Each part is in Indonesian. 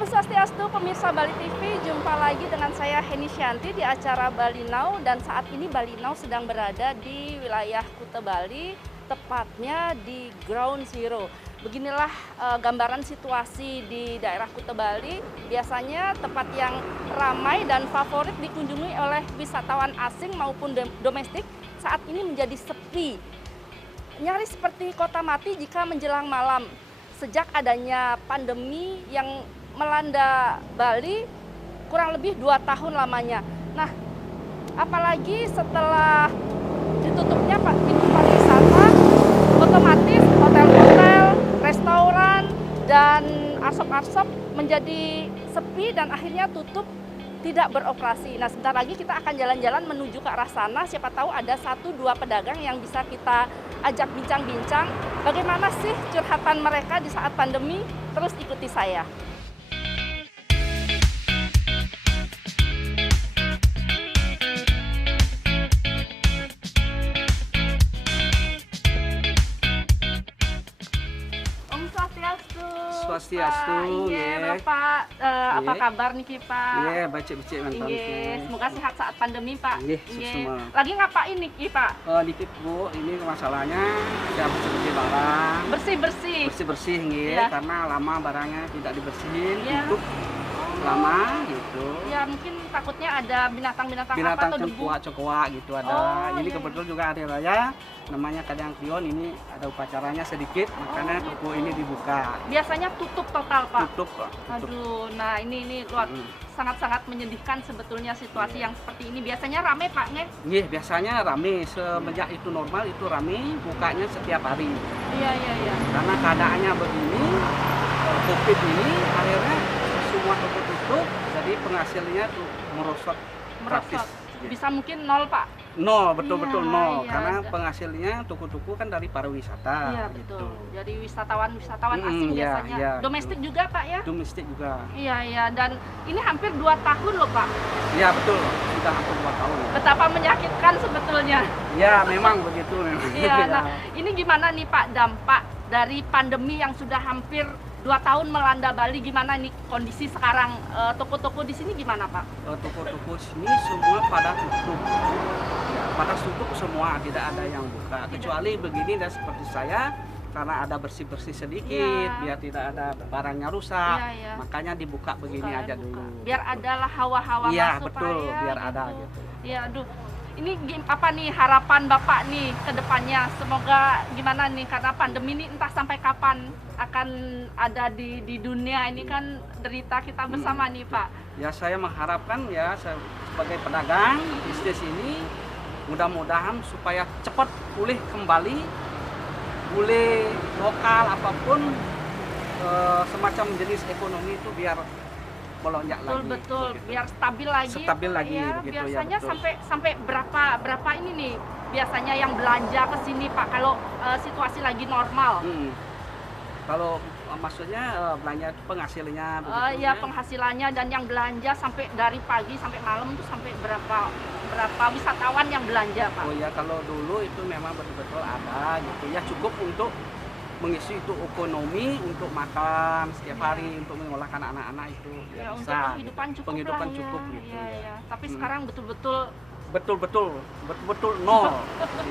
Om Swastiastu, pemirsa Bali TV, jumpa lagi dengan saya Heni Shanti di acara Bali Now, dan saat ini Bali Now sedang berada di wilayah Kuta Bali, tepatnya di Ground Zero. Beginilah gambaran situasi di daerah Kuta Bali. Biasanya tempat yang ramai dan favorit dikunjungi oleh wisatawan asing maupun domestik saat ini menjadi sepi. Nyaris seperti kota mati jika menjelang malam. Sejak adanya pandemi yang melanda Bali kurang lebih 2 tahun lamanya. Nah, apalagi setelah ditutupnya pintu pariwisata, otomatis hotel-hotel, restoran, dan asop-asop menjadi sepi dan akhirnya tutup, tidak beroperasi. Nah, sebentar lagi kita akan jalan-jalan menuju ke arah sana. Siapa tahu ada 1-2 pedagang yang bisa kita ajak bincang-bincang. Bagaimana sih curhatan mereka di saat pandemi? Terus ikuti saya. Swastiastu, iya, Bapak, apa kabar nih Pak? Iya, becek-becek mantap. Semoga sehat saat pandemi, Pak. Iya, semua. Lagi ngapain nih, Pak? Dikit Bu, ini masalahnya ya bersih-bersih barang. Bersih-bersih. Bersih-bersih nggih, Iya. karena lama barangnya tidak dibersihin, Iya. tutup lama gitu. Ya, mungkin takutnya ada binatang-binatang apa Binatang atau debu. cengkuak gitu ada. Oh, Ini iya. kebetulan juga hari raya, namanya Kadang Pion, ini ada upacaranya sedikit, makanya gitu. toko ini dibuka. Biasanya tutup total, Pak. Tutup, Pak. Tutup. Aduh, nah ini luar sangat-sangat menyedihkan sebetulnya situasi yang seperti ini. Biasanya rame, Pak, nggih? Iya, biasanya rame. Semenjak itu normal, itu rame, bukanya setiap hari. Iya, iya, iya. Karena keadaannya begini, COVID ini, akhirnya semua toko tutup, jadi penghasilannya tuh merosot praktis. Bisa mungkin nol, Pak. Nol, betul-betul Iya, nol. iya. Karena penghasilannya toko-toko kan dari pariwisata. Iya, gitu. betul. Jadi wisatawan asing Iya, biasanya. iya, Domestik betul. juga, Pak, ya? Domestik juga. Iya, iya. Dan ini hampir 2 tahun loh, Pak. Iya, betul. Sudah hampir 2 tahun. Betapa menyakitkan sebetulnya. Ya, memang begitu. Memang. Iya, nah ini gimana nih Pak dampak dari pandemi yang sudah hampir 2 tahun melanda Bali, gimana nih kondisi sekarang? Toko-toko di sini gimana, Pak? Toko-toko sini semua pada tutup. Ya, pada tutup semua, tidak ada yang buka. Kecuali begini dan seperti saya, karena ada bersih-bersih sedikit, Iya. biar tidak ada barangnya rusak. Iya, iya. Makanya dibuka begini Buka, aja buka. dulu. Biar adalah hawa-hawa Iya, masuk, betul, Pak, ya, biar ada gitu. Iya, aduh. Ini apa nih harapan Bapak nih ke depannya? Semoga gimana nih, karena pandemi ini entah sampai kapan akan ada di dunia ini, kan derita kita bersama nih, Pak. Ya, saya mengharapkan ya sebagai pedagang bisnis ini mudah-mudahan supaya cepat pulih kembali, pulih lokal apapun, semacam jenis ekonomi itu biar melonjak lagi. Betul, begitu. biar stabil lagi. Stabil lagi, Ya, begitu, ya, biasanya betul. sampai berapa ini nih biasanya yang belanja ke sini, Pak, kalau situasi lagi normal. Kalau maksudnya belanja itu penghasilannya begitu Ya, ya? penghasilannya dan yang belanja sampai dari pagi sampai malam tuh sampai berapa wisatawan yang belanja, Pak? Oh ya, kalau dulu itu memang betul-betul ada gitu ya, cukup untuk mengisi itu ekonomi, untuk makan setiap hari, untuk menyekolahkan anak-anak itu ya, Ya, bisa. untuk penghidupan gitu. cukup Penghidupan lah, cukup ya. gitu. Iya, ya. iya. Tapi sekarang betul-betul Betul-betul nol.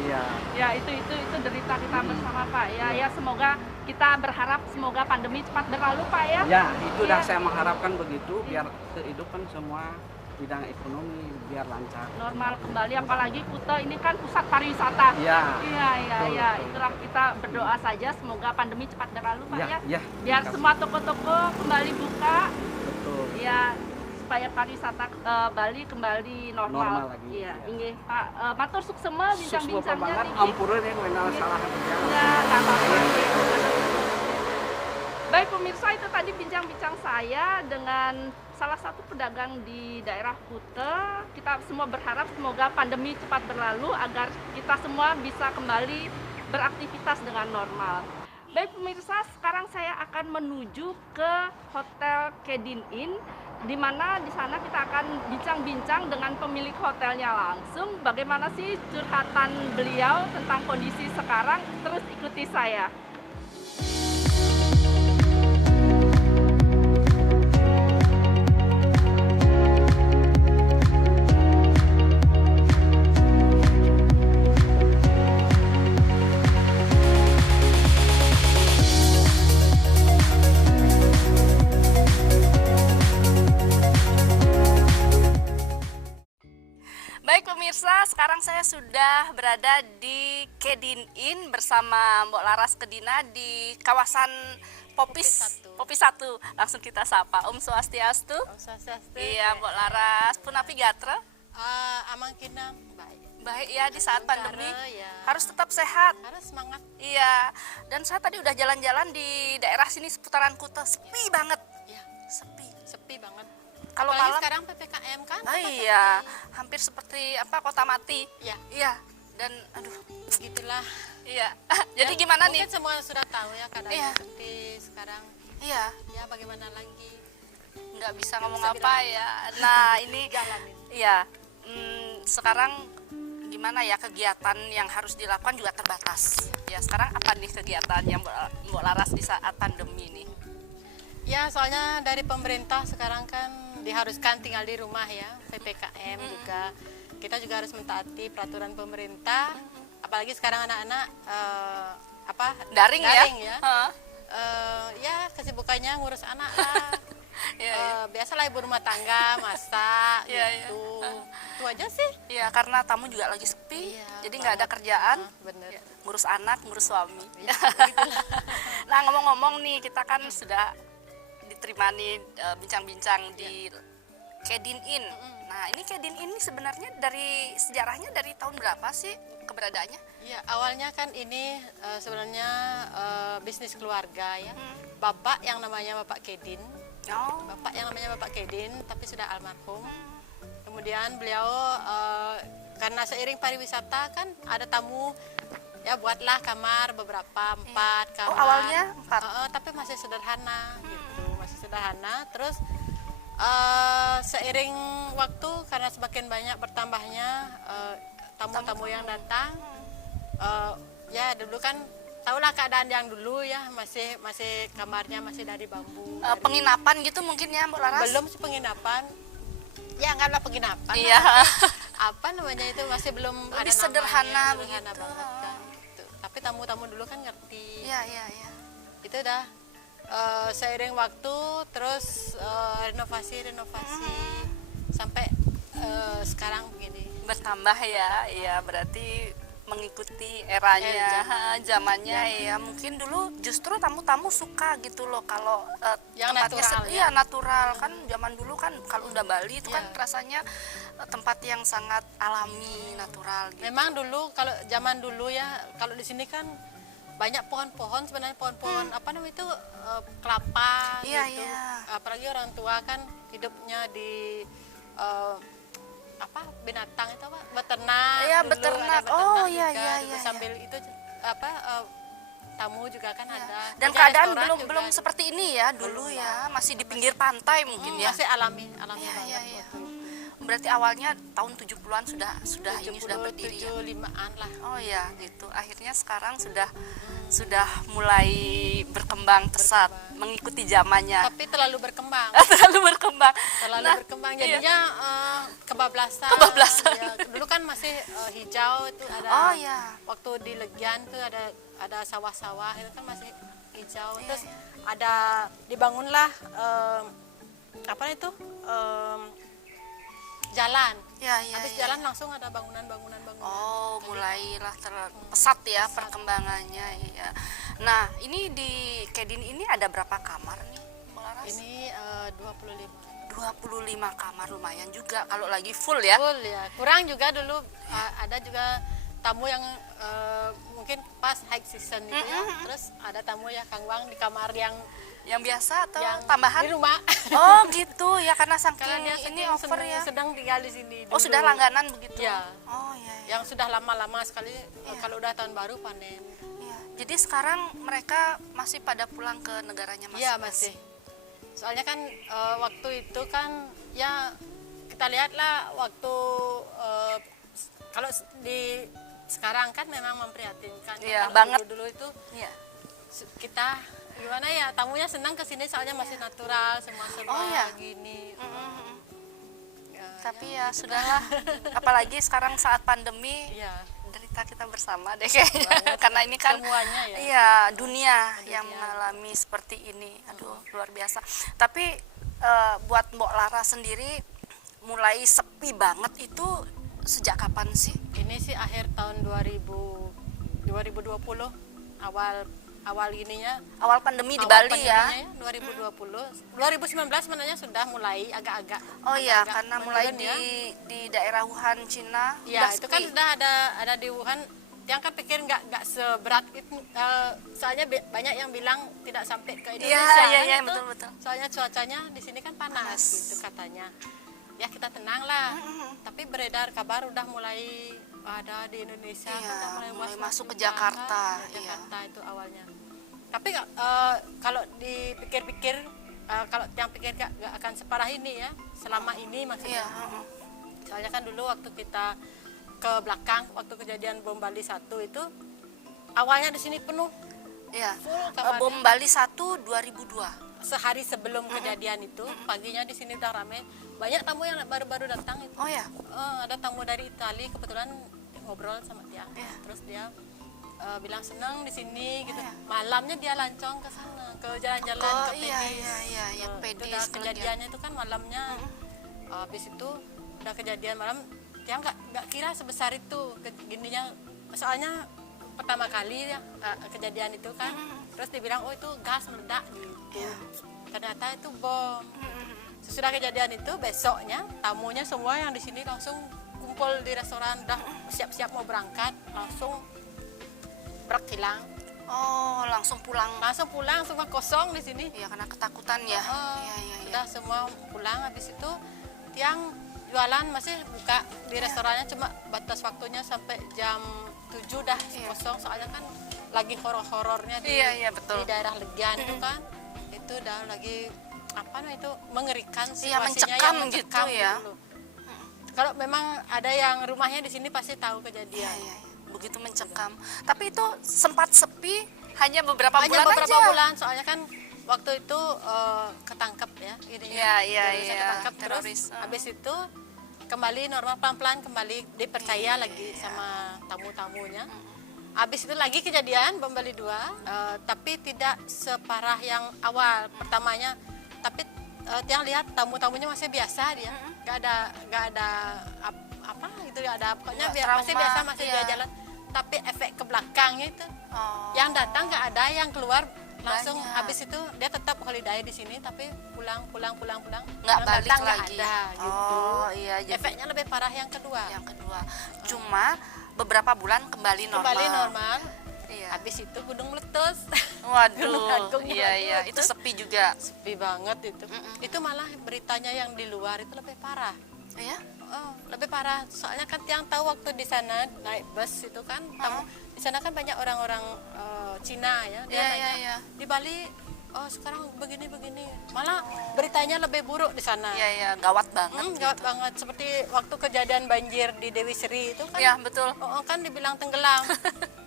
Iya. ya itu derita kita bersama, Pak. Ya, semoga kita berharap semoga pandemi cepat berlalu, Pak, ya. Ya, itu dah Iya. saya mengharapkan begitu biar kehidupan semua bidang ekonomi biar lancar. Normal kembali, apalagi Kuta ini kan pusat pariwisata. Ya. Iya, Betul. itulah kita berdoa saja semoga pandemi cepat berlalu, Pak, ya. Ya. Biar Terima semua toko-toko kembali buka, kasih. Betul. ya, supaya pariwisata Bali kembali normal. Normal lagi, Iya, ya. inggih, Pak. Matur suksema bincang-bincangnya banget, nih. ampun ini kena Iya. salah berjalan. Ya, nggak apa-apa. Baik pemirsa, itu tadi bincang-bincang saya dengan salah satu pedagang di daerah Kuta. Kita semua berharap semoga pandemi cepat berlalu agar kita semua bisa kembali beraktivitas dengan normal. Baik pemirsa, sekarang saya akan menuju ke Hotel Kedin Inn, di mana di sana kita akan bincang-bincang dengan pemilik hotelnya langsung. Bagaimana sih curhatan beliau tentang kondisi sekarang? Terus ikuti saya. sudah berada di Kedin Inn bersama Mbok Laras Kedina di kawasan Popi 1. Langsung kita sapa. Om Swastiastu. Om Swastiastu. Iya, Mbok Laras. Punapi gatra? Amang kinam baik. Baik ya, di saat pandemi Ya. harus tetap sehat. Harus semangat. Iya. Dan saya tadi udah jalan-jalan di daerah sini seputaran Kuta, sepi banget. Ya, Sepi banget. kalau Apalagi malam. sekarang PPKM kan? Ah, tetap iya, sepi. hampir seperti kota mati. Ya, Iya. Dan aduh, begitulah. iya. Jadi Ya, gimana nih? mungkin semua sudah tahu ya keadaan Iya. seperti sekarang. Iya, Ya, bagaimana lagi? nggak bisa ngomong bisa apa bilang. ya. Nah, ini Jalanin. iya. Sekarang gimana ya, kegiatan yang harus dilakukan juga terbatas. Ya, sekarang apa nih kegiatan yang Mbok Laras di saat pandemi ini? Ya, soalnya dari pemerintah sekarang kan diharuskan tinggal di rumah ya, PPKM juga. Kita juga harus mentaati peraturan pemerintah. Apalagi sekarang anak-anak Daring ya? ya. Heeh. Ya kesibukannya ngurus anak lah. Iya, Biasalah ibu rumah tangga masak Iya, iya. gitu. Itu aja sih. Iya, karena tamu juga lagi sepi, Iya, jadi nggak ada banget. kerjaan. Bener. Ya, ngurus anak, ngurus suami. Ya, begitulah. Nah, ngomong-ngomong nih, kita kan sudah diterima nih bincang-bincang di Kedin Inn. Nah, ini Kedin Inn ini sebenarnya dari sejarahnya dari tahun berapa sih keberadaannya? Ya, awalnya kan ini sebenarnya bisnis keluarga ya. Bapak yang namanya Bapak Kedin. Oh, Bapak yang namanya Bapak Kedin tapi sudah almarhum. Kemudian beliau karena seiring pariwisata kan ada tamu ya, buatlah kamar beberapa 4 kamar. Oh, awalnya 4. Tapi masih sederhana gitu, masih sederhana. Terus seiring waktu karena semakin banyak bertambahnya tamu-tamu yang datang, ya dulu kan tahulah keadaan yang dulu ya, masih kamarnya masih dari bambu. Penginapan gitu mungkin ya, Mbok Laras? Belum sih penginapan. Ya anggaplah penginapan. Iya. lah, apa namanya itu masih belum Lebih ada sederhana namanya, sederhana begitu. banget kan. Gitu. Tapi tamu-tamu dulu kan ngerti. Iya, iya, iya. Itu udah seiring waktu terus renovasi sampai sekarang begini. Bertambah ya, iya, berarti mengikuti eranya, zamannya ya. Mungkin dulu justru tamu-tamu suka gitu loh kalau Yang tempatnya natural, iya, natural kan. Zaman dulu kan kalau udah Bali itu kan rasanya tempat yang sangat alami, natural gitu. Memang dulu kalau zaman dulu ya, kalau di sini kan banyak pohon-pohon, sebenarnya pohon-pohon apa namanya itu kelapa Iya, gitu. iya. Apalagi orang tua kan hidupnya di binatang itu apa? Beternak. Iya, dulu beternak. ada Oh, beternak iya, juga. iya, Dulu iya, sambil itu tamu juga kan ada. Dan Punya keadaan restoran belum juga. belum seperti ini ya dulu ya, masih di pinggir pantai mungkin ya. Masih alami Iya, banget. iya, iya. waktu itu. Berarti awalnya tahun 70-an sudah ini sudah berdiri ya. 75-an lah. Oh ya, gitu. Akhirnya sekarang sudah mulai berkembang pesat, mengikuti zamannya. Tapi terlalu berkembang. Terlalu berkembang. Terlalu berkembang. Jadinya kebablasan. Kebablasan. Ya, dulu kan masih hijau itu ada. Oh ya. Waktu di Legian tuh ada sawah-sawah itu kan masih hijau. Iya, Terus ada dibangunlah apa itu jalan. Ya, ya, Habis ya. jalan langsung ada bangunan-bangunan. Oh, mulailah pesat ya perkembangannya ya. Nah, ini di Kedin ini ada berapa kamar nih, Mbak Laras? Ini 25. 25 kamar, lumayan juga kalau lagi full ya. Full ya. Kurang juga dulu ada juga tamu yang mungkin pas high season itu ya. Terus ada tamu ya Kang Wang di kamar yang Biasa atau yang tambahan? di rumah. Oh, gitu ya, karena saking Karena dia ini saking over ya. sedang tinggal di sini. Oh, dulu. sudah langganan begitu. Ya. Oh, iya, iya. Yang sudah lama-lama sekali kalau udah tahun baru panen. Iya. Jadi sekarang mereka masih pada pulang ke negaranya Iya masing-masing. masih. Soalnya kan waktu itu kan ya kita lihatlah waktu kalau di sekarang kan memang memprihatinkan. Iya, Kalau banget. Dulu itu Iya. kita gimana ya, tamunya senang ke sini soalnya masih natural, semua serba Oh, iya. gini. Ya, Tapi ya sudahlah. Apalagi sekarang saat pandemi, ya, derita kita bersama deh kayaknya. Karena ini kan semuanya ya. iya, dunia yang mengalami seperti ini. Aduh, luar biasa. Tapi buat Mbok Lara sendiri mulai sepi banget itu sejak kapan sih? Ini Ini sih akhir tahun 2020 awal gininya. Awal pandemi di Awal Bali ya. pandeminya 2020. 2019 sebenarnya sudah mulai agak-agak. Oh iya, agak-agak karena mulai menurun ya. di daerah Wuhan, Cina. Ya, udah itu kan sepi. sudah ada di Wuhan. Yang kan pikir nggak seberat itu, soalnya banyak yang bilang tidak sampai ke Indonesia. Iya, kan itu. betul. Soalnya cuacanya di sini kan panas gitu katanya. Ya kita tenang lah. Tapi beredar kabar udah mulai ada di Indonesia, Iya, udah mulai luas-luas masuk ke juga, Jakarta, kan. iya. Jakarta itu awalnya. Tapi kalau dipikir-pikir, kalau yang pikir nggak akan separah ini ya, selama ini maksudnya. Iya, Soalnya kan dulu waktu kita ke belakang, waktu kejadian bom Bali 1 itu, awalnya di sini penuh. iya. Full kamarnya. Bom Bali 1 2002. Sehari sebelum kejadian itu, paginya di sini udah rame. Banyak tamu yang baru-baru datang itu. Oh ya. Ada tamu dari Italia, kebetulan ngobrol sama dia. Iya. Terus dia bilang senang di sini gitu. Iya. Malamnya dia lancong ke sana, ke jalan-jalan Oh ke iya, Pedis. iya, Itu Pedis, udah Kelegian. kejadiannya itu kan malamnya. Habis itu udah kejadian malam, dia nggak kira sebesar itu gininya. Soalnya pertama kali ya kejadian itu kan, terus dibilang oh itu gas meledak gitu. Iya. Ternyata itu bom. Sesudah kejadian itu besoknya tamunya semua yang di sini langsung kumpul di restoran, udah siap-siap mau berangkat, langsung hilang. Oh, langsung pulang. Langsung pulang, semua kosong di sini. Iya, karena ketakutan ya. Iya. Udah semua pulang, habis itu tiang jualan masih buka di restorannya, cuma batas waktunya sampai jam 7 dah kosong, soalnya kan lagi horor-horornya di, Iya, betul. di daerah Legian itu kan. Itu udah lagi apa namanya itu mengerikan Iya, situasinya, mencekam yang gitu ya. loh. Kalau memang ada yang rumahnya di sini pasti tahu kejadian. Iya. Begitu mencekam. Tapi itu sempat sepi hanya beberapa Hanya bulan beberapa aja. bulan, soalnya kan waktu itu ketangkep ya, ininya. Iya, Terus ketangkep, terus teroris. habis itu kembali normal, pelan-pelan kembali dipercaya lagi sama tamu-tamunya. Habis itu lagi kejadian bom Bali 2, tapi tidak separah yang awal pertamanya. Tapi yang lihat tamu-tamunya masih biasa dia, nggak ada apa gitu, nggak ada pokoknya Nggak masih trauma, biasa, masih iya. dia jalan. Tapi efek ke belakangnya itu, Oh. yang datang nggak ada, yang keluar langsung. Banyak. Habis itu dia tetap holiday di sini, tapi pulang. Nggak Yang balik datang nggak lagi. ada, gitu. Oh iya, jadi Efeknya lebih parah yang kedua. yang kedua. Cuma beberapa bulan kembali normal. Kembali normal. Iya. Habis itu gunung meletus. Waduh. Agung Iya, meletus. itu sepi juga. Sepi banget itu. Itu malah beritanya yang di luar itu lebih parah. Ya? Oh, lebih parah. Soalnya kan yang tahu waktu di sana naik bus itu kan, di sana kan banyak orang-orang Cina ya. Dia nanya, Iya. di Bali oh sekarang begini. Malah beritanya lebih buruk di sana. Iya, gawat banget. Gawat banget, seperti waktu kejadian banjir di Dewi Sri itu kan. Iya, betul. Kan dibilang tenggelam.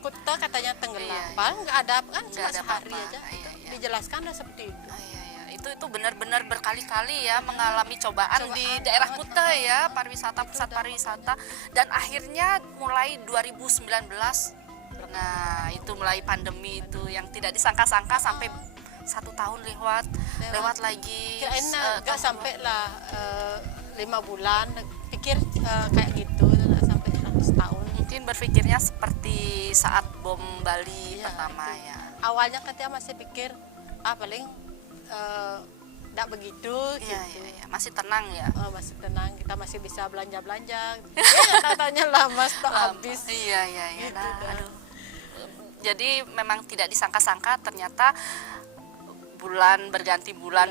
Kuta katanya tenggelam. Iya. Padahal nggak ada kan, Nggak cuma ada sehari apa-apa. aja. Iya. Dijelaskan dah seperti itu. Iya. Itu benar-benar berkali-kali ya mengalami cobaan di Cobaan daerah banget. Kuta ya, pariwisata, pusat pariwisata, dan akhirnya mulai 2019. Nah, itu mulai pandemi itu yang tidak disangka-sangka sampai 1 tahun lewat lagi. Kirain nggak tahun sampai lah 5 bulan. Pikir kayak gitu, nggak sampai 100 tahun. mungkin berpikirnya seperti saat bom Bali Iya, pertama itu. ya. Awalnya kan dia masih pikir paling nggak begitu Iya, gitu. masih tenang ya. Masih tenang, kita masih bisa belanja-belanja. Katanya lama stok habis. Iya. Gitu Nah, dah. aduh. Jadi memang tidak disangka-sangka ternyata bulan berganti bulan,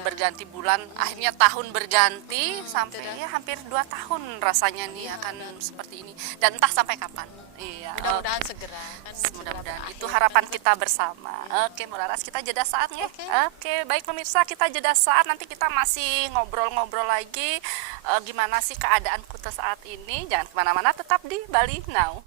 akhirnya tahun berganti sampai dah. ya hampir 2 tahun rasanya nih akan seperti ini. Dan entah sampai kapan. Iya. Mudah-mudahan segera kan. Mudah-mudahan segera itu berakhir. harapan kita bersama. Oke, Mbak Laras, kita jeda saat ya. Oke, baik pemirsa, kita jeda saat, nanti kita masih ngobrol-ngobrol lagi gimana sih keadaan Kuta saat ini. Jangan kemana-mana, tetap di Bali Now.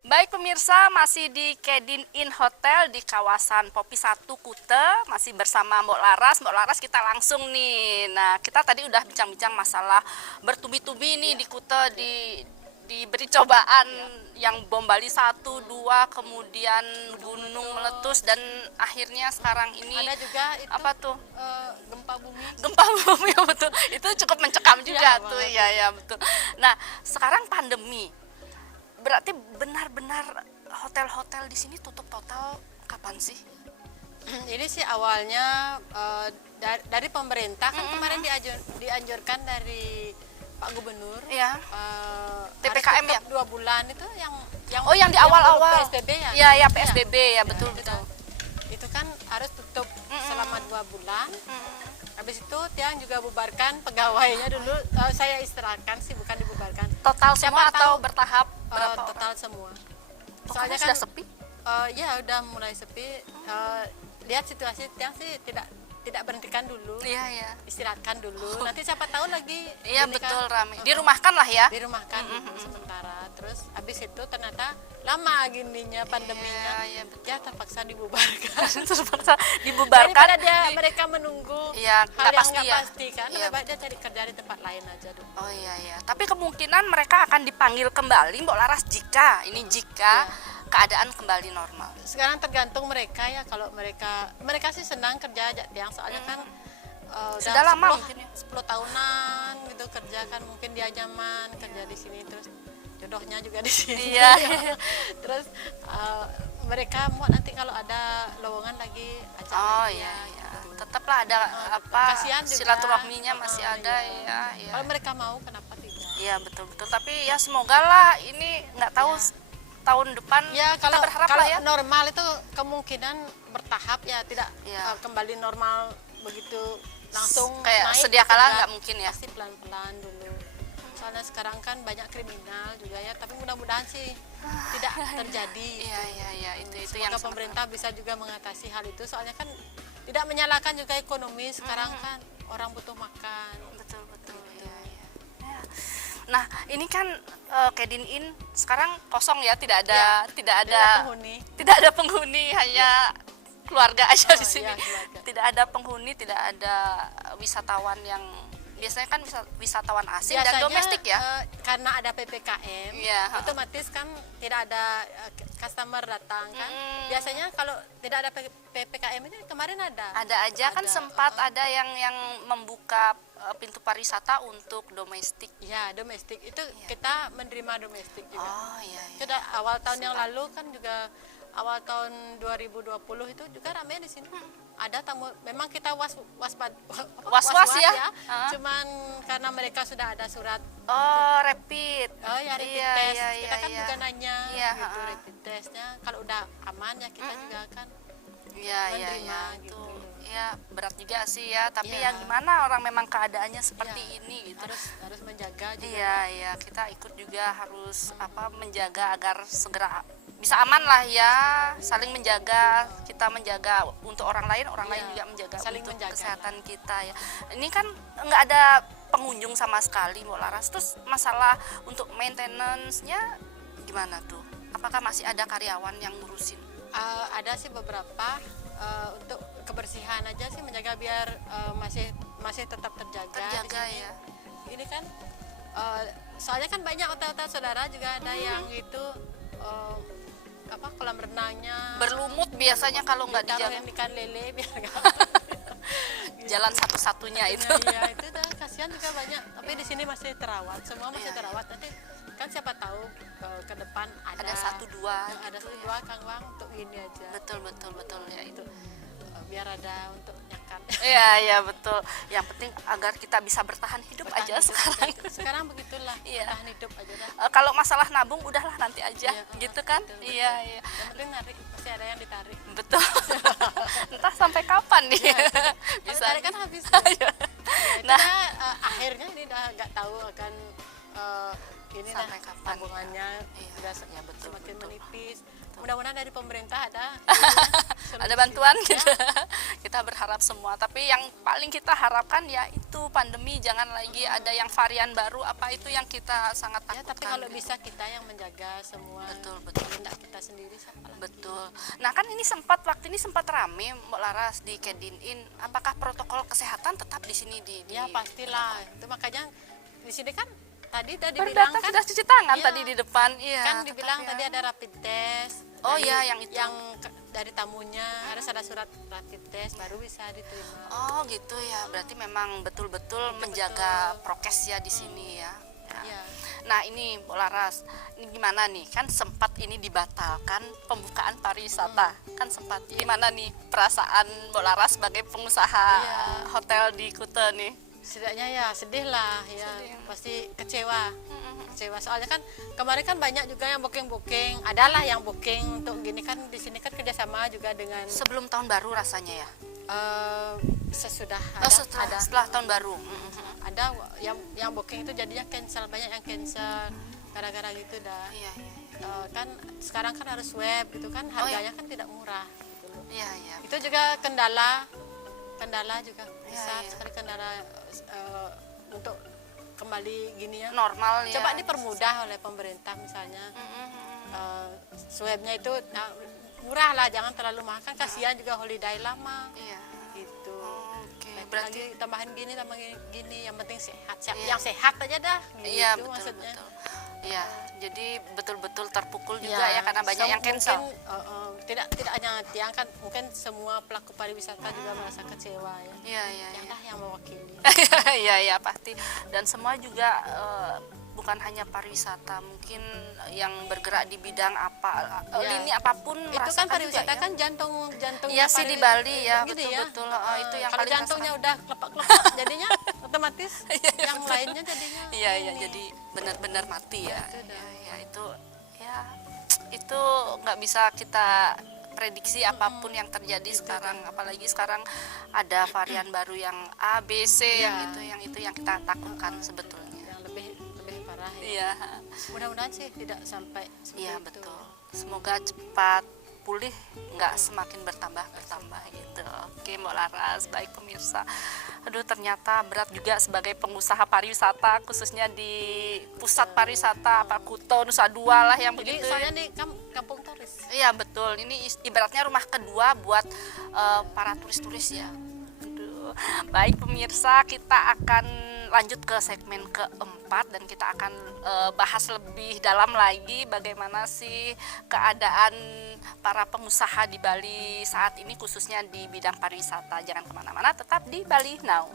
Baik pemirsa, masih di Kedin Inn Hotel di kawasan Popi 1 Kuta, masih bersama Mbok Laras. Mbok Laras, kita langsung nih. Nah, kita tadi udah bincang-bincang masalah bertubi-tubi nih di Kuta, di diberi cobaan yang bom Bali 1, 2, kemudian gunung meletus dan akhirnya sekarang ini Ada juga itu apa tuh? gempa bumi. Gempa bumi betul. Itu cukup mencekam juga Iya, tuh. banget. Iya ya betul. Nah, sekarang pandemi. Berarti benar-benar hotel-hotel di sini tutup total kapan sih? Ini sih awalnya dari pemerintah kan kemarin dianjurkan dari Pak Gubernur. Iya. TPKM TPKM ya? 2 bulan itu yang Oh, yang di awal-awal. PSBB ya. Iya, ya PSBB ya, betul itu, betul. itu kan harus tutup selama 2 bulan. Habis itu Tiang juga bubarkan pegawainya dulu. Saya istirahatkan sih, bukan dibubarkan. Total semua Siapa atau tahu, bertahap berapa total orang? semua. Pokoknya Soalnya sudah kan sepi. ya udah mulai sepi. Lihat situasi Tiang sih tidak berhentikan dulu. Iya, iya. Istirahatkan dulu. Nanti siapa tahu lagi. Iya ini betul kan, ramai. Dirumahkan lah ya. dirumahkan dulu sementara. Terus habis itu ternyata lama gininya pandeminya. Iya, betul. Ya terpaksa dibubarkan. Terpaksa dibubarkan. Daripada mereka menunggu Iya, hal nggak yang pasti nggak ya. pasti kan. Iya, Lebih baik dia cari kerja di tempat lain aja dulu. Oh iya iya. Tapi kemungkinan mereka akan dipanggil kembali Mbok Laras jika keadaan kembali normal. Sekarang tergantung mereka ya. Kalau mereka sih senang kerja aja Tiang, soalnya kan Sudah lama 10 mungkin ya? 10 tahunan gitu kerja kan, mungkin dia nyaman kerja di sini, terus jodohnya juga di sini. Iya. Terus mereka mau nanti kalau ada lowongan lagi ajak Oh lagi iya ya, iya. gitu. Tetaplah ada apa Kasihan juga. silaturahminya masih ada Iya. ya. Iya. Kalau mereka mau kenapa tidak? Iya betul betul. Tapi ya semoga lah ini nggak tahu tahun depan Ya kita kalau berharap kalau lah ya. normal itu kemungkinan bertahap ya, tidak Iya. kembali normal begitu langsung Kayak naik. sedia kala enggak. nggak mungkin ya. Pasti pelan-pelan dulu. Soalnya sekarang kan banyak kriminal juga ya, tapi mudah-mudahan sih tidak terjadi. Iya iya iya itu yang Semoga pemerintah bisa juga mengatasi hal itu, soalnya kan tidak menyalahkan juga ekonomi sekarang kan orang butuh makan. betul betul iya iya. Ya. Nah ini kan Kedin Inn sekarang kosong ya, tidak ada Ya, tidak Tidak ada penghuni. tidak ada penghuni, hanya keluarga aja di Oh, sini. iya, keluarga. Tidak ada penghuni, tidak ada wisatawan yang biasanya kan wisatawan asing dan domestik ya. Karena ada PPKM, Iya, otomatis kan tidak ada customer datang kan. Biasanya kalau tidak ada PPKM ini kemarin ada. Ada aja kan sempat ada yang membuka pintu pariwisata untuk domestik. Ya, domestik itu kita menerima domestik juga. Oh iya iya. Sudah awal tahun yang lalu kan juga, awal tahun 2020 itu juga ramai di sini. Ada tamu, memang kita was-was ya. Cuman karena mereka sudah ada surat. Oh rapid. Oh ya, rapid Iya, test. iya, Kita iya, kan iya. juga nanya Iya, gitu rapid testnya. Kalau udah aman ya kita juga kan Iya iya menerima iya gitu. itu. Ya berat juga sih ya, tapi Iya. yang gimana orang memang keadaannya seperti Iya. ini gitu. Harus menjaga juga. Iya iya kita ikut juga harus menjaga agar segera bisa aman lah ya, saling menjaga, kita menjaga untuk orang lain Iya, juga menjaga saling untuk menjaga kesehatan kita ya. Ini kan nggak ada pengunjung sama sekali Mbak Laras, terus masalah untuk maintenance-nya gimana tuh? Apakah masih ada karyawan yang ngurusin? Ada sih beberapa, untuk kebersihan aja sih, menjaga biar masih tetap terjaga di sini. ya. Ini kan soalnya kan banyak hotel-hotel saudara juga ada yang itu kolam renangnya Berlumut biasanya kalau nggak dijaga. ditaruhin ikan lele biar nggak Jalan satu-satunya itu. Iya, itu dah kasihan juga banyak, tapi di sini masih terawat, semua masih Iya, terawat. Nanti kan siapa tahu ke depan Ada satu dua ada gitu satu ya. dua Kang Wang untuk ini aja. Betul betul betul ya itu. Biar ada untuk nyakat. Iya iya betul. Yang penting agar kita bisa bertahan hidup Bertahan aja hidup sekarang. aja. Sekarang begitulah, Iya. bertahan hidup aja dah. Kalau masalah nabung udahlah nanti aja Iya, gitu kan. betul, Iya betul. iya. Yang penting narik, pasti ada yang ditarik. Betul. Entah sampai kapan nih. Bisa tarik kan habis. Iya. Nah, Nah. akhirnya ini dah nggak tahu akan ini Sampai dah kapan, tabungannya iya. sudah Ya, betul, semakin betul. menipis. Mudah-mudahan dari pemerintah ada Ada bantuan solusi. gitu. Kita berharap semua, tapi yang paling kita harapkan ya itu pandemi jangan lagi ada yang varian baru apa itu yang kita sangat Ya, takutkan. tapi kalau gitu. bisa kita yang menjaga semua. Betul, betul. Tidak kita sendiri siapa lagi? Betul. Nah kan ini waktu ini sempat rame Mbak Laras di Kedin Inn. Apakah protokol kesehatan tetap di sini di Ya pastilah. Itu makanya di sini kan Tadi udah dibilang Berdatang kan, sudah cuci tangan iya. tadi di depan. Iya. Kan dibilang tetap tadi ya. ada rapid test. Oh dari- iya, yang itu. dari tamunya harus ada surat rapid test baru bisa diterima. Oh gitu ya, berarti memang betul-betul menjaga prokes ya di sini ya. Ya. Iya. Nah ini Bu Laras, ini gimana nih? Kan sempat ini dibatalkan pembukaan pariwisata, kan sempat. Gimana nih perasaan Bu Laras sebagai pengusaha Iya. hotel di Kuta nih? Setidaknya ya sedih lah ya, pasti kecewa. Kecewa soalnya kan kemarin kan banyak juga yang booking, adalah yang booking untuk gini kan di sini kan kerjasama juga dengan Sebelum tahun baru rasanya ya? sesudah Setelah tahun baru. ada yang booking itu jadinya cancel, banyak yang cancel gara-gara gitu dah. Iya, iya. Kan sekarang kan harus web gitu kan, harganya kan tidak murah gitu loh. Iya, iya. Itu juga kendala juga Iya, besar iya. sekali kendala untuk kembali gini ya. Normal ya. Coba dipermudah oleh pemerintah misalnya swabnya itu murah lah, jangan terlalu mahal kan kasihan juga holiday lama Iya. gitu. Oke, Lagi berarti tambahin gini, yang penting sehat, Iya. yang sehat aja dah gitu iya betul maksudnya. betul. Iya, jadi betul-betul terpukul juga Ya, ya karena banyak yang cancel. Mungkin, tidak hanya Tiang kan, mungkin semua pelaku pariwisata juga merasa kecewa ya. Iya, iya, Yang iya. dah yang mewakili. Iya, iya pasti. Dan semua juga bukan hanya pariwisata, mungkin yang bergerak di bidang apa, Iya. lini apapun Itu kan merasakan pariwisata juga, ya. kan jantungnya Iya sih di Bali ya, gitu betul-betul. Itu yang kalau paling jantungnya rasakan. udah klepak-klepak jadinya otomatis yang lainnya jadinya Iya, iya, ini. jadi benar-benar mati ya. Itu dah. Ya, itu nggak bisa kita prediksi apapun yang terjadi sekarang, apalagi sekarang ada varian baru yang A, B, C Iya. yang itu yang kita takutkan sebetulnya. yang lebih parah ya. Iya. Mudah-mudahan sih tidak sampai seperti Iya itu. betul. Semoga cepat pulih, nggak semakin bertambah gitu. Oke Mbak Laras, baik pemirsa. Aduh ternyata berat juga sebagai pengusaha pariwisata, khususnya di pusat pariwisata apa Kuta, Nusa Dua lah yang Jadi begitu. soalnya di kampung turis. Iya betul. Ini ibaratnya rumah kedua buat para turis-turis ya. Aduh. Baik pemirsa, kita akan lanjut ke segmen keempat dan kita akan bahas lebih dalam lagi bagaimana sih keadaan para pengusaha di Bali saat ini khususnya di bidang pariwisata. Jangan kemana-mana, tetap di Bali Now.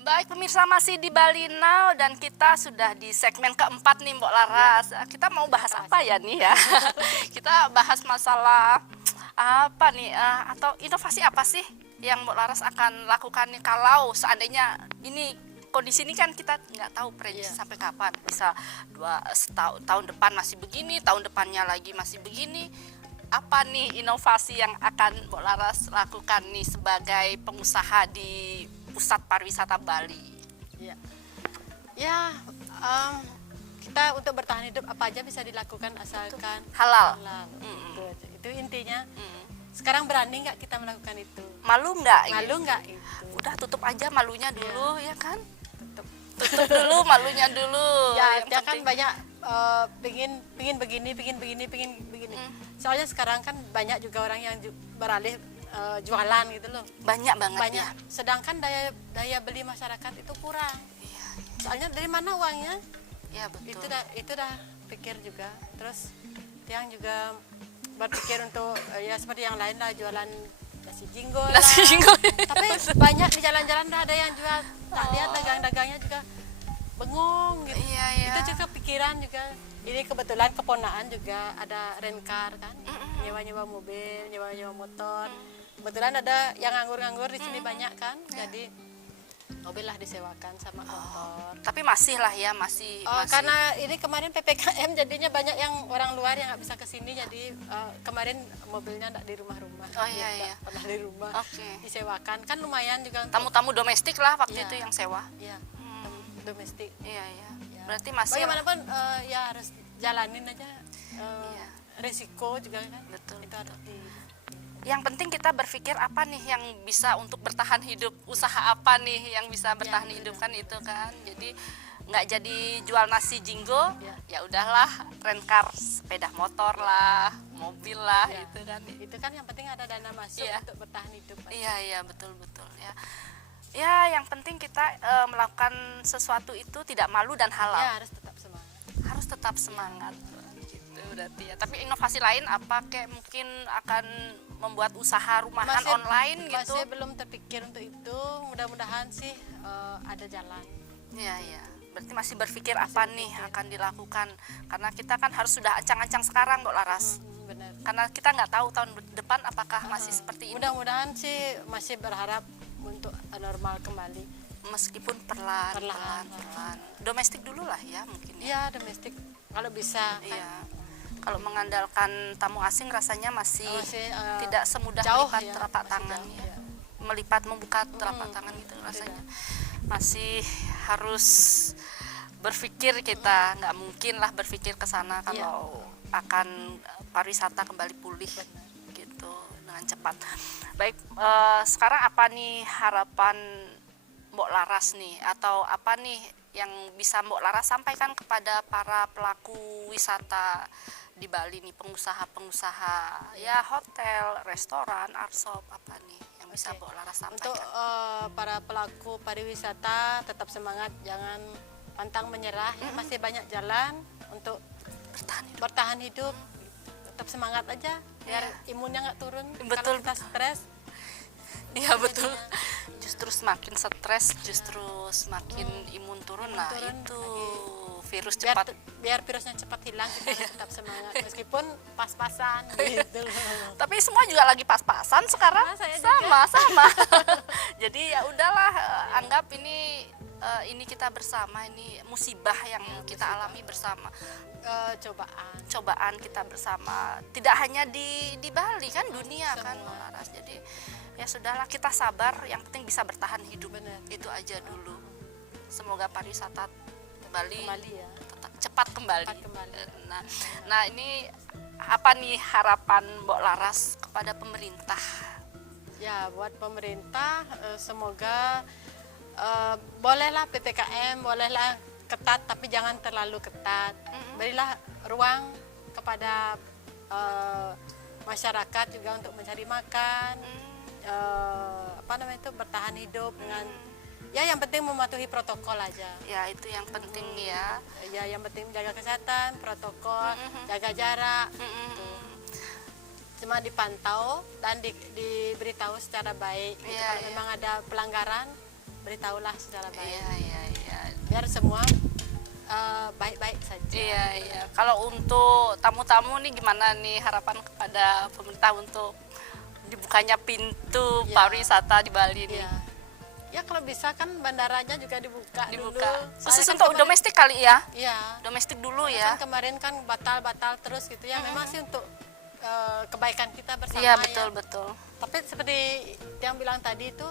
Baik pemirsa, masih di Bali Now dan kita sudah di segmen keempat nih Mbok Laras. Kita mau bahas apa ya nih ya? Kita bahas masalah apa nih atau inovasi apa sih yang Mbok Laras akan lakukan nih kalau seandainya ini kondisi ini kan kita nggak tahu prediksi sampai kapan, bisa tahun depan masih begini, tahun depannya lagi masih begini. Apa nih inovasi yang akan Mbok Laras lakukan nih sebagai pengusaha di pusat pariwisata Bali? Ya, kita untuk bertahan hidup apa aja bisa dilakukan asalkan Halal. Itu intinya. Sekarang berani nggak kita melakukan itu? Malu nggak? Malu nggak itu? Udah tutup aja malunya dulu ya kan? Tutup dulu malunya dulu. Ya, Yang dia kan penting- banyak pingin begini. Soalnya sekarang kan banyak juga orang yang beralih jualan gitu loh. banyak banget Banyak. ya. Sedangkan daya beli masyarakat itu kurang. Iya, Soalnya dari mana uangnya? iya betul. Itu dah pikir juga. Terus yang juga berpikir untuk ya seperti yang lain lah, jualan nasi jinggo lah. Nasi jinggo. Tapi banyak di jalan-jalan udah ada yang jual. Tak lihat dagang-dagangnya juga bengong gitu. Iya, iya. Itu juga pikiran juga. Ini kebetulan keponaan juga ada rencar kan, nyewa-nyewa mobil, nyewa-nyewa motor. Kebetulan ada yang nganggur-nganggur di sini banyak kan, jadi mobil lah disewakan sama motor. Tapi masih lah ya, masih. Karena ini kemarin PPKM jadinya banyak yang orang luar yang nggak bisa ke sini, jadi kemarin mobilnya nggak di rumah-rumah. Oh, iya, Nggak iya. pernah di rumah. Oke. Disewakan kan lumayan juga untuk Tamu-tamu domestik lah waktu Iya. itu yang sewa. ya, domestik. Iya, iya. Ya. Berarti masih. Bagaimanapun ya harus jalanin aja. Iya. Resiko juga kan. Betul, Itu harus di Yang penting kita berpikir apa nih yang bisa untuk bertahan hidup, usaha apa nih yang bisa bertahan hidup kan itu kan. Jadi nggak jadi jual nasi jinggo, ya udahlah rencar sepeda motor lah, mobil lah Ya. itu kan. itu kan yang penting ada dana masuk Iya. untuk bertahan hidup. Iya betul ya. Ya, yang penting kita melakukan sesuatu itu tidak malu dan halal. Ya harus tetap semangat. Harus tetap semangat. Gitu berarti ya. Tapi inovasi lain apa kayak mungkin akan membuat usaha rumahan online gitu? Masih belum terpikir untuk itu. Mudah-mudahan sih ada jalan. Iya, iya. Berarti masih berpikir apa nih akan dilakukan? Karena kita kan harus sudah ancang-ancang sekarang, Mbok Laras. Benar. Karena kita nggak tahu tahun depan apakah masih seperti ini. Mudah-mudahan sih masih berharap untuk normal kembali. Meskipun perlahan. Perlahan. Domestik dulu lah ya mungkin. Iya domestik kalau bisa. Iya. Kalau mengandalkan tamu asing rasanya masih Masih, tidak semudah jauh melipat ya, telapak masih tangan jauh, ya. ya. Melipat membuka telapak tangan gitu rasanya. Masih harus berpikir kita, nggak mungkin lah berpikir ke sana kalau akan pariwisata kembali pulih gitu dengan cepat. Baik, sekarang apa nih harapan Mbok Laras nih, atau apa nih yang bisa Mbok Laras sampaikan kepada para pelaku wisata di Bali nih, pengusaha-pengusaha ya hotel, restoran, arshop, apa nih yang bisa Mbok Laras sampaikan? Untuk para pelaku pariwisata tetap semangat, jangan pantang menyerah. Ya, masih banyak jalan untuk bertahan hidup. Tetap semangat aja, biar imunnya nggak turun. Betul. Kalau kita stres. Iya betul. Justru semakin stres, justru semakin imun turun. Nah turun itu virus biar cepat. biar virusnya cepat hilang, kita harus tetap semangat meskipun pas-pasan gitu. Tapi semua juga lagi pas-pasan sekarang. Saya sama. Jadi ya udahlah, anggap ini kita bersama, ini musibah yang kita alami bersama. Cobaan kita bersama, tidak hanya di Bali kan, dunia kan Laras. Jadi ya sudahlah, kita sabar, yang penting bisa bertahan hidup. Benar. Itu aja dulu. Semoga pariwisata Bali Kembali ya. tetap cepat kembali. Cepat kembali. Nah ini apa nih harapan Mbok Laras kepada pemerintah? Ya buat pemerintah semoga bolehlah PPKM, bolehlah ketat tapi jangan terlalu ketat. Berilah ruang kepada masyarakat juga untuk mencari makan, bertahan hidup dengan ya yang penting mematuhi protokol aja. Ya itu yang penting ya. Ya yang penting jaga kesehatan, protokol, jaga jarak. Gitu. Cuma dipantau dan diberitahu secara baik. Gitu. Kalau memang ada pelanggaran, beritahulah secara baik. Iya. Biar semua baik-baik saja. Iya. Kalau untuk tamu-tamu nih gimana nih harapan kepada pemerintah untuk dibukanya pintu pariwisata di Bali nih? Ya kalau bisa kan bandaranya juga dibuka. Dulu. Khusus untuk domestik kali ya? Iya. Domestik dulu ya. Kan kemarin kan batal terus gitu ya. Memang sih untuk kebaikan kita bersama. Iya betul. Tapi seperti yang bilang tadi itu,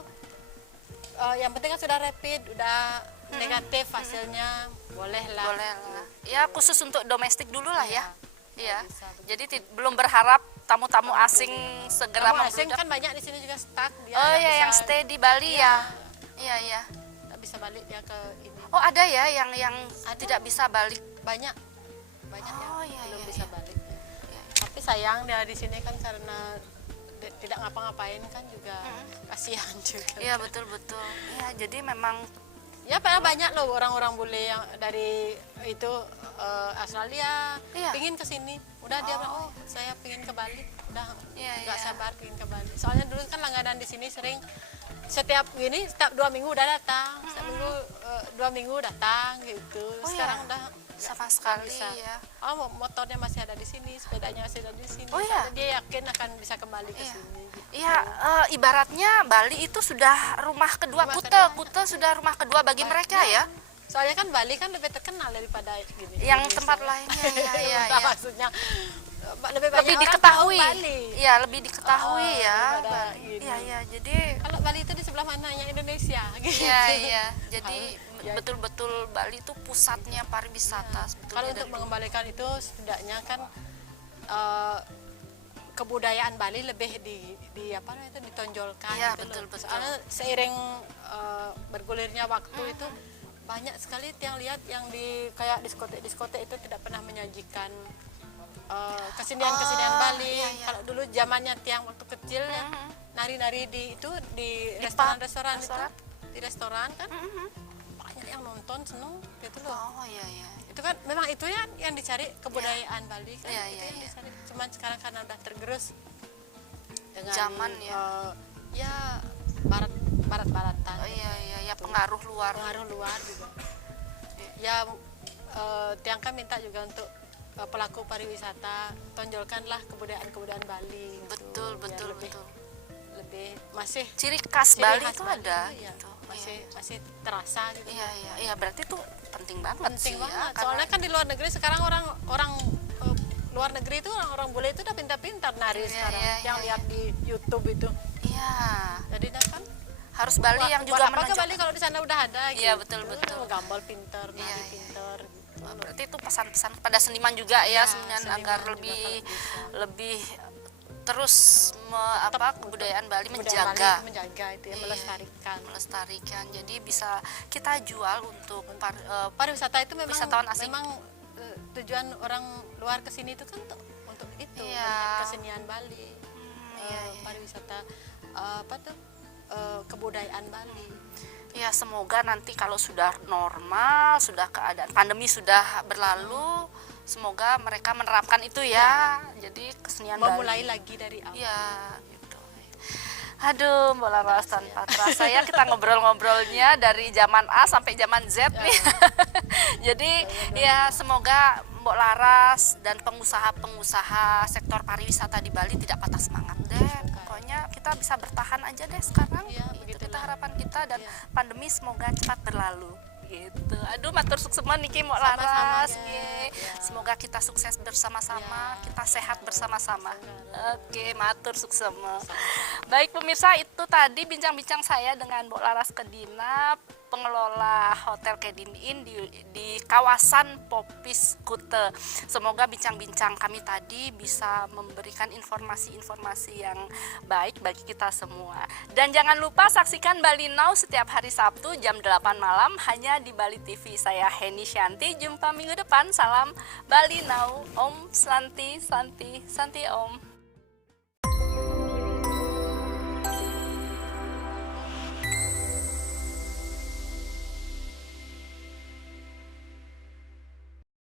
yang penting kan sudah rapid, udah negatif hasilnya, bolehlah. Ya khusus untuk domestik dulu lah ya. Iya. Bisa. Jadi belum berharap tamu-tamu asing segera Tamu asing membludak. kan banyak di sini juga stuck. Dia Oh nggak iya, bisa- yang stay di Bali ya. Iya. nggak bisa balik dia ke ini. Oh ada ya yang tidak bisa balik. Banyak Oh, yang iya, belum iya, bisa balik. Tapi sayang dia di sini kan karena tidak ngapa-ngapain kan juga kasihan juga. Iya betul. Ya jadi memang Ya padahal banyak loh orang-orang bule yang dari itu Australia pingin ke sini. Udah dia bilang, saya pingin ke Bali. Udah nggak sabar pingin ke Bali. Soalnya dulu kan langganan di sini sering setiap 2 minggu udah datang, setiap minggu 2 minggu datang gitu. Sekarang udah sama sekali bisa. ya. Motornya masih ada di sini, sepedanya masih ada di sini. Oh, iya? Soalnya dia yakin akan bisa kembali ke sini. Gitu. Iya, ibaratnya Bali itu sudah rumah kedua, Kuta sudah rumah kedua bagi mereka ya. Soalnya kan Bali kan lebih terkenal daripada gini. Yang tempat lainnya, iya. Maksudnya lebih banyak Lebih orang diketahui. tahu Bali. Iya, lebih diketahui ya. daripada gini. Iya, jadi Kalau Bali itu di sebelah mananya Indonesia gitu. iya. Jadi betul-betul Bali itu pusatnya pariwisata sebetulnya. Kalau untuk mengembalikan itu setidaknya kan kebudayaan Bali lebih ditonjolkan. Iya, gitu loh. betul. Soalnya seiring bergulirnya waktu itu banyak sekali yang lihat yang kayak diskotek itu tidak pernah menyajikan kesenian-kesenian Bali. Iya. Kalau dulu zamannya tiang waktu kecil ya nari-nari di restoran-restoran itu di restoran kan banyak yang nonton seneng gitu loh. Oh iya iya. Itu kan memang itu ya yang dicari kebudayaan Bali kan. Iya, Itu iya, yang iya. dicari. Cuman sekarang karena udah tergerus dengan Zaman ya. Ya barat-baratan. Oh iya iya ya, pengaruh luar. Pengaruh luar juga. Ya Tiangka minta juga untuk pelaku pariwisata tonjolkanlah kebudayaan Bali. Gitu. Betul Biar betul lebih, betul. lebih masih Ciri khas ciri Bali khas itu Bali ada itu ya, gitu. masih terasa gitu. Iya iya iya, berarti itu penting banget Penting sih banget. ya. Soalnya kan di luar negeri sekarang orang luar negeri itu orang bule itu udah pintar-pintar nari Iya, sekarang. iya, Yang iya, lihat di YouTube itu. Iya. Jadi dah kan Harus Bali yang juga buat apa ke menunjukkan. Bali kalau di sana udah ada gitu. Iya, betul, betul. Gambar pintar, nari Iya, iya. pintar gitu. Berarti itu pesan-pesan pada seniman juga ya, Iya, seniman seniman agar juga lebih kalau bisa. lebih terus kebudayaan Bali Kebudayaan menjaga. Bali menjaga itu ya, Iya. melestarikan. Jadi bisa kita jual untuk Pariwisata itu memang wisatawan asing. memang tujuan orang luar ke sini itu kan untuk itu Iya. melihat kesenian Bali. iya, iya. Pariwisata kebudayaan Bali. Ya semoga nanti kalau sudah normal, sudah keadaan pandemi sudah berlalu, semoga mereka menerapkan itu ya. Jadi kesenian Memulai Bali. lagi dari awal. Iya, gitu. Aduh, Mbak Laras tanpa terasa ya kita ngobrol-ngobrolnya dari zaman A sampai zaman Z nih. Jadi ya semoga Mbak Laras dan pengusaha-pengusaha sektor pariwisata di Bali tidak patah semangat deh. Pokoknya kita bisa bertahan aja deh sekarang. Iya, Itu kita begitulah. harapan kita dan Iya. pandemi semoga cepat berlalu. Gitu. Aduh, matur sukses niki Mbak Sama-sama, Laras. Gat. Nggih. Ya. Semoga kita sukses bersama-sama, Ya. kita sehat bersama-sama. Semoga. Oke, matur sukses. Baik pemirsa, itu tadi bincang-bincang saya dengan Mbok Laras Kedina, pengelola Hotel Kedin Inn di kawasan Popis Kute. Semoga bincang-bincang kami tadi bisa memberikan informasi-informasi yang baik bagi kita semua. Dan jangan lupa saksikan Bali Now setiap hari Sabtu jam 8 malam hanya di Bali TV. Saya Heni Shanti, jumpa minggu depan. Salam Bali Now. Om Santi Santi Santi Om.